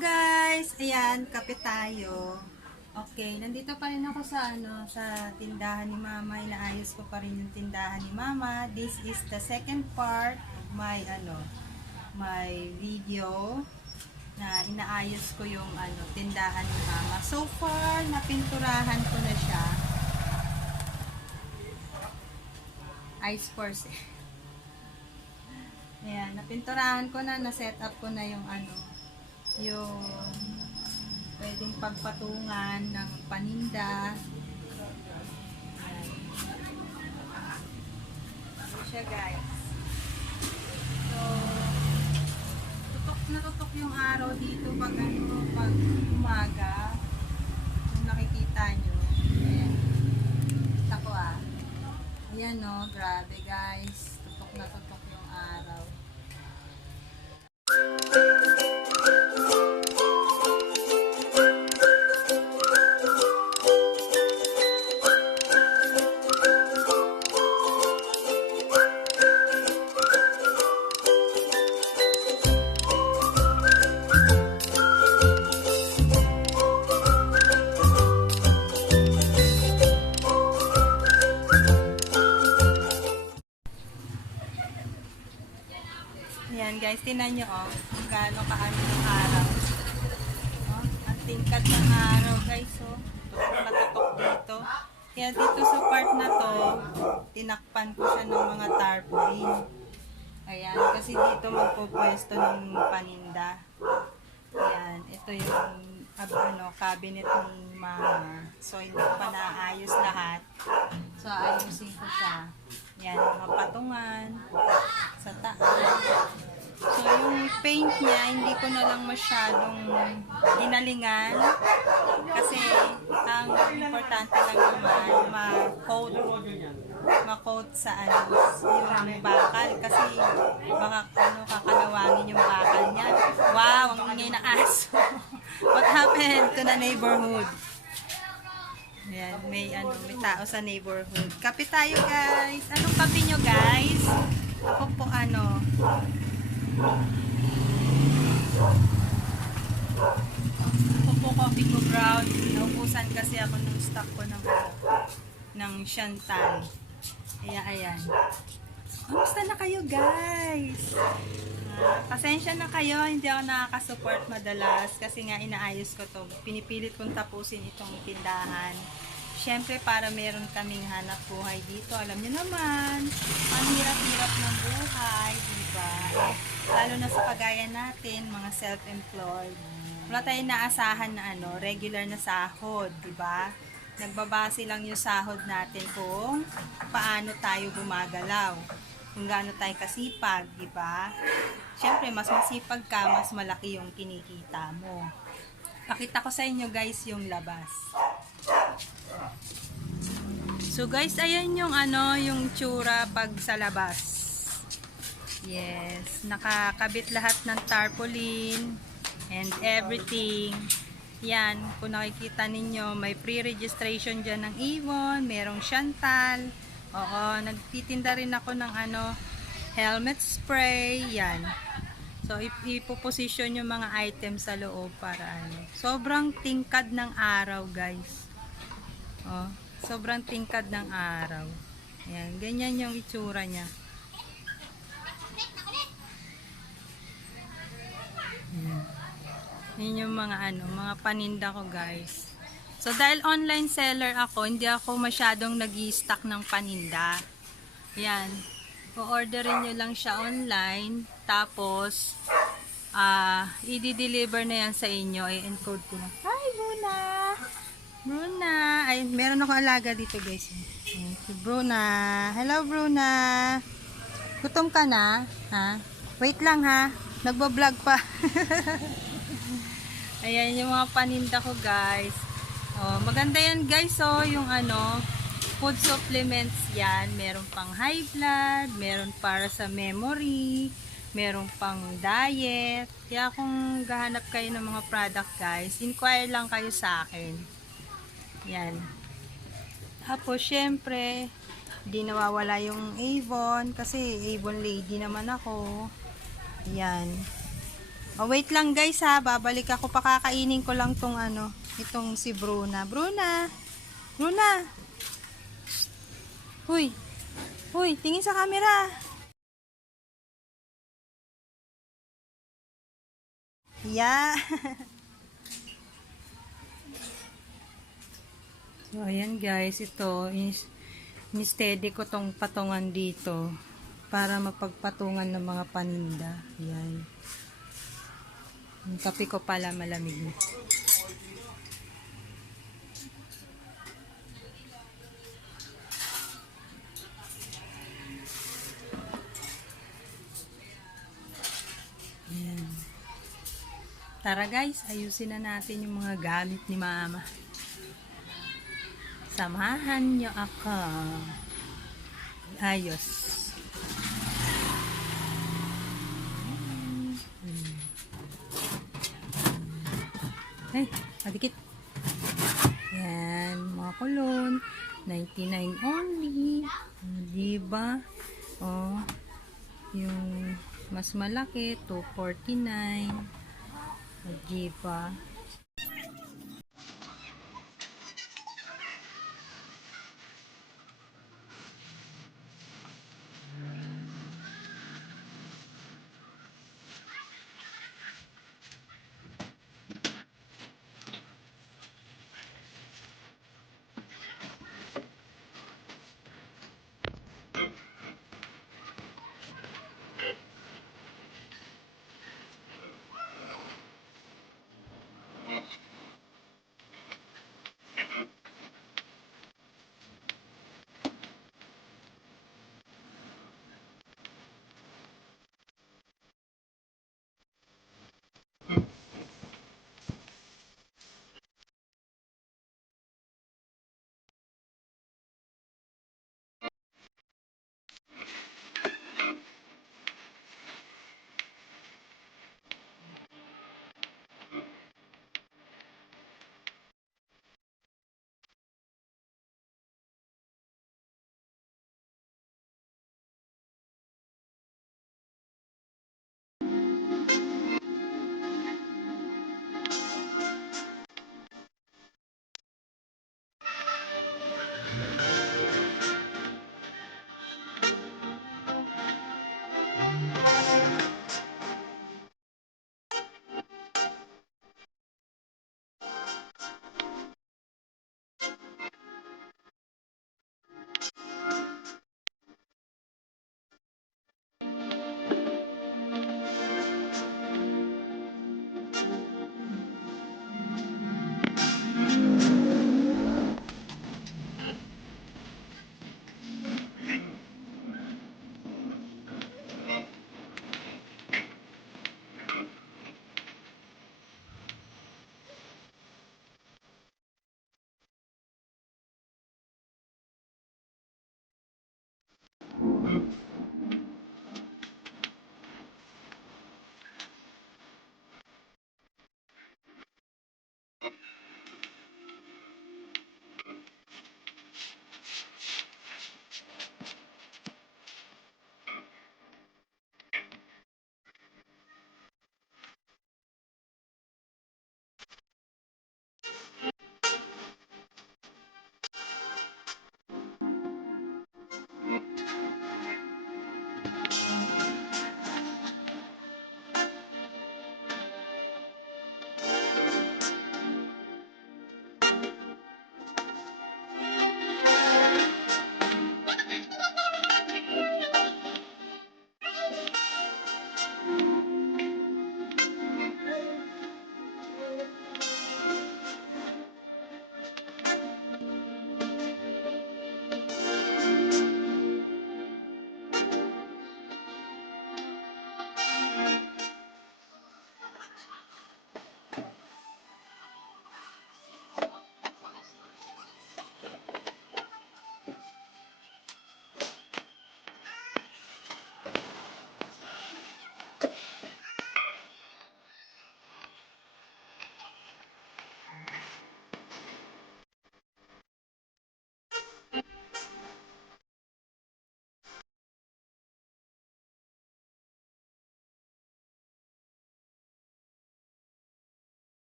Guys, ayan, kape tayo. Okay, nandito pa rin ako sa sa tindahan ni Mama. Inaayos ko pa rin yung tindahan ni Mama. This is the second part of my video na inaayos ko yung tindahan ni Mama. So far, napinturahan ko na siya. Ice force. Ayan, napinturahan ko na, na-set up ko na yung yung pwedeng pagpatungan ng paninda. Ito siya, guys. So, tutok na tutok yung araw dito pag pag umaga. Kung nakikita nyo. Ayan. Kita ko Ayan grabe guys. Tutok na tutok yung araw. Ayan guys, tinan nyo kung gaano kaano yung araw. Ang tingkad ng araw guys, tutok na tutok dito. Kaya dito sa part na to, tinakpan ko siya ng mga tarpaulin. Ayan, kasi dito magpupwesto ng paninda. Ayan, ito yung cabinet ni Mama. So, hindi ko pa naayos lahat. So, ayusin ko siya. Yan, mga patungan sa taas. So, yung paint niya, hindi ko na lang masyadong ginalingan. Kasi, ang importante lang naman, ma-coat sa yung bakal. Kasi, baka kakalawangin yung bakal niya. Wow, ang ingay na aso. What happened to the neighborhood? Ayan, may tao sa neighborhood. Kape tayo, guys. Anong kape nyo, guys? Ako po, Ako po, coffee ko brown. Naubusan kasi ako ng stock ko ng Chantal. Ayan. Kamusta na kayo, guys? Pasensya na kayo, hindi ako nakaka-support madalas kasi nga inaayos ko to. Pinipilit kong tapusin itong tindahan. Siyempre para meron kaming hanap buhay dito. Alam niyo naman, ang hirap-hirap ng buhay, diba? Lalo na sa kagaya natin, mga self-employed. Wala tayong naasahan na regular na sahod, diba? Nagbabase lang yung sahod natin kung paano tayo gumagalaw. Kung gaano tayo kasipag, diba? Siyempre, mas masipag ka, mas malaki yung kinikita mo. Pakita ko sa inyo guys yung labas. So guys, ayan yung yung tsura pag sa labas. Yes, nakakabit lahat ng tarpaulin and everything. Yan, kung nakikita ninyo, may pre-registration dyan ng Avon, merong Chantal. Oo, nagtitinda rin ako ng helmet spray, yan. So, ipoposition yung mga items sa loob para sobrang tingkad ng araw, guys. Oh, sobrang tingkad ng araw. Ayan, ganyan yung itsura niya. Ayan. Yan yung mga mga paninda ko, guys. So, dahil online seller ako, hindi ako masyadong nag-i-stock ng paninda. Ayan. O-orderin nyo lang siya online. Tapos, i-deliver na yan sa inyo. I-encode ko na. Hi, Bruna! Bruna! Ay, meron akong alaga dito, guys. Si Bruna. Hello, Bruna! Gutom ka na? Ha? Wait lang, ha? Nagbablog pa. Ayan yung mga paninda ko, guys. Maganda yan, guys. Yung food supplements yan. Meron pang high blood, meron para sa memory, meron pang diet. Kaya kung gahanap kayo ng mga product, guys, inquire lang kayo sa akin. Yan. Tapos, syempre, di nawawala yung Avon kasi Avon lady naman ako. Yan. Oh, wait lang guys ha, babalik ako, pakakainin ko lang tong ano, itong si Bruna. Bruna! Bruna! Huy! Huy, tingin sa camera. Yeah. So, ayan guys, ito is steady ko tong patungan dito para mapagpatungan ng mga paninda. Ayan. Yung kape ko pala malamig na. Ayan. Tara guys, ayusin na natin yung mga gamit ni Mama. Samahan niyo ako. Ayos. Ay, adikit. Yan, mga kulon. 99 only. Diba? Oh, yung mas malaki, 249. Diba?